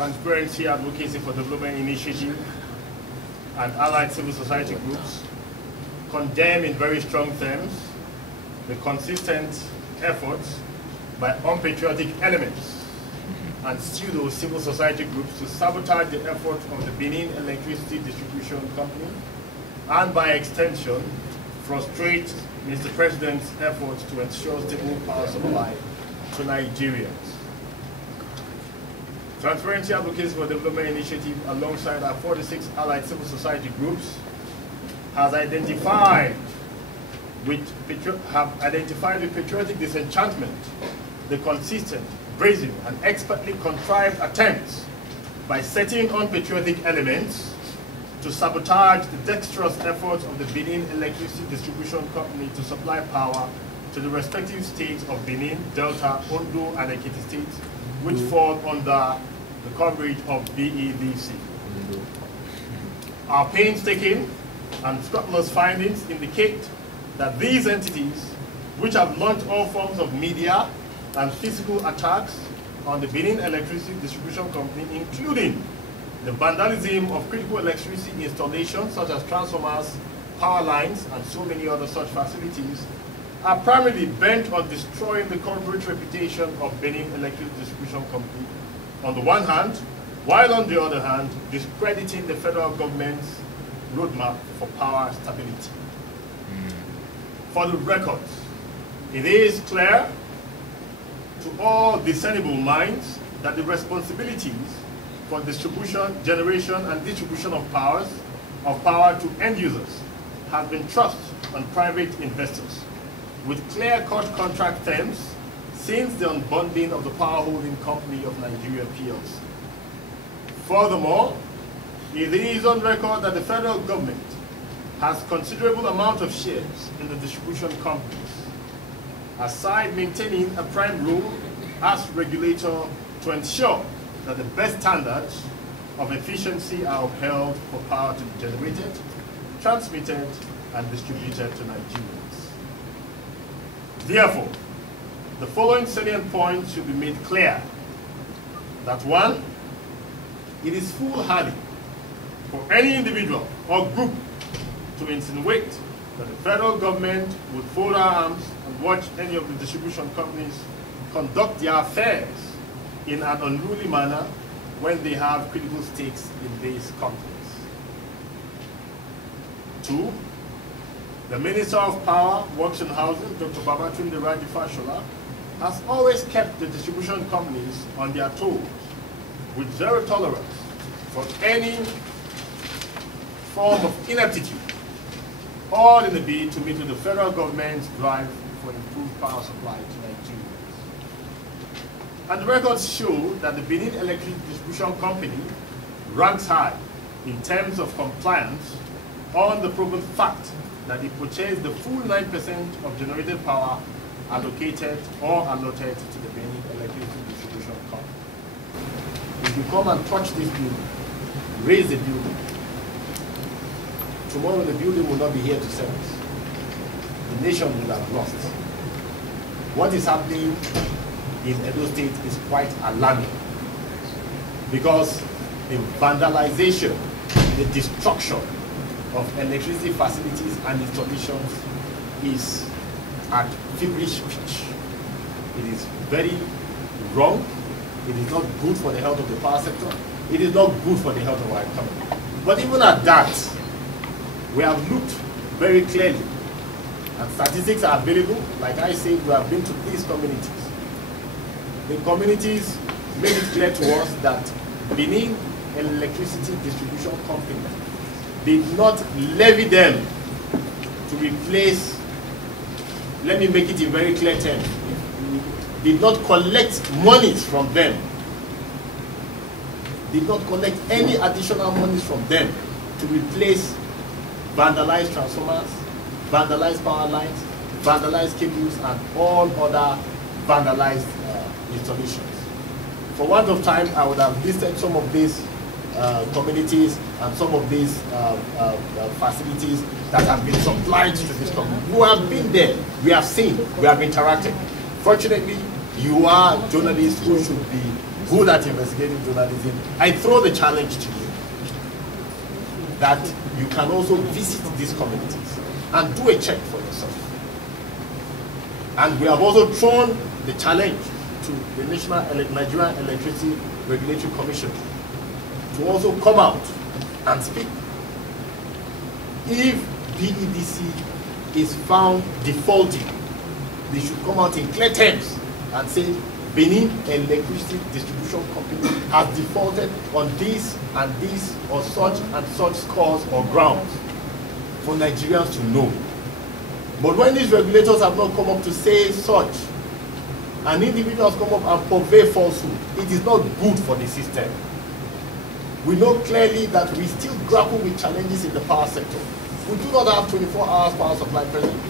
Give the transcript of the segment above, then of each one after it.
Transparency Advocacy for Development Initiative and allied civil society groups condemn in very strong terms the consistent efforts by unpatriotic elements and pseudo civil society groups to sabotage the efforts of the Benin Electricity Distribution Company and by extension frustrate Mr. President's efforts to ensure stable power supply to Nigerians. Transparency Advocacy for Development Initiative, alongside our 46 allied civil society groups, has identified with patriotic disenchantment the consistent, brazen, and expertly contrived attempts by certain unpatriotic elements to sabotage the dexterous efforts of the Benin Electricity Distribution Company to supply power to the respective states of Benin, Delta, Ondo, and Ekiti states, which fall under the coverage of BEDC. Our painstaking and scrupulous findings indicate that these entities, which have launched all forms of media and physical attacks on the Benin Electricity Distribution Company, including the vandalism of critical electricity installations such as transformers, power lines, and so many other such facilities, are primarily bent on destroying the corporate reputation of Benin Electricity Distribution Company on the one hand, while on the other hand, discrediting the federal government's roadmap for power stability. For the record, it is clear to all discernible minds that the responsibilities for distribution, generation, and distribution of power to end users has been thrust on private investors with clear-cut contract terms since the unbundling of the Power Holding Company of Nigeria PLC. Furthermore, it is on record that the federal government has considerable amount of shares in the distribution companies, aside maintaining a prime role as regulator to ensure that the best standards of efficiency are upheld for power to be generated, transmitted, and distributed to Nigerians. Therefore, the following salient points should be made clear. That one, it is foolhardy for any individual or group to insinuate that the federal government would fold our arms and watch any of the distribution companies conduct their affairs in an unruly manner when they have critical stakes in these companies. Two, the Minister of Power, Works and Housing, Dr. Babatunde Raji Fashola, has always kept the distribution companies on their toes with zero tolerance for any form of ineptitude, all in the bid to meet with the federal government's drive for improved power supply to Nigerians. And the records show that the Benin Electric Distribution Company ranks high in terms of compliance on the proven fact that it purchased the full 9% of generated power allocated or allotted to the Benin Electricity Distribution Company. If you come and touch this building, raise the building, tomorrow the building will not be here to service. The nation will have lost. What is happening in Edo State is quite alarming because the vandalization, the destruction of electricity facilities and installations is at feverish pitch. It is very wrong. It is not good for the health of the power sector. It is not good for the health of our economy. But even at that, we have looked very clearly, and statistics are available. Like I said, we have been to these communities. The communities made it clear to us that Benin Electricity Distribution Company did not levy them to replace, let me make it in very clear terms, did not collect monies from them, did not collect any additional monies from them to replace vandalized transformers, vandalized power lines, vandalized cables, and all other vandalized installations. For want of time, I would have listed some of these communities and some of these facilities that have been supplied to this company. We have been there, we have seen, we have interacted. Fortunately, you are journalists who should be good at investigative journalism, I throw the challenge to you that you can also visit these communities and do a check for yourself. And we have also thrown the challenge to the Nigerian Electricity Regulatory Commission to also come out and speak. If BEDC is found defaulting, they should come out in clear terms and say Benin Electricity Distribution Company has defaulted on this and this or such and such scores or grounds for Nigerians to know. But when these regulators have not come up to say such, and individuals come up and purvey falsehood, it is not good for the system. We know clearly that we still grapple with challenges in the power sector. We do not have 24 hours power supply present,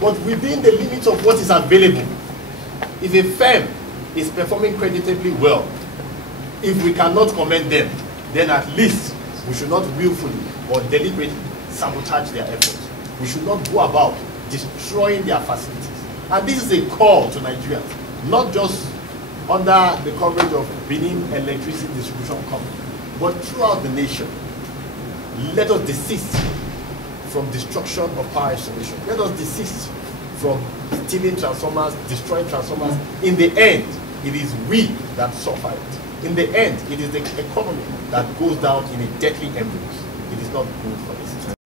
but within the limits of what is available, if a firm is performing creditably well, if we cannot commend them, then at least we should not willfully or deliberately sabotage their efforts. We should not go about destroying their facilities. And this is a call to Nigerians, not just under the coverage of Benin Electricity Distribution Company, but throughout the nation. Let us desist from destruction of power installation. Let us desist from stealing transformers, destroying transformers. In the end, it is we that suffer it. In the end, it is the economy that goes down in a deadly embrace. It is not good for the system.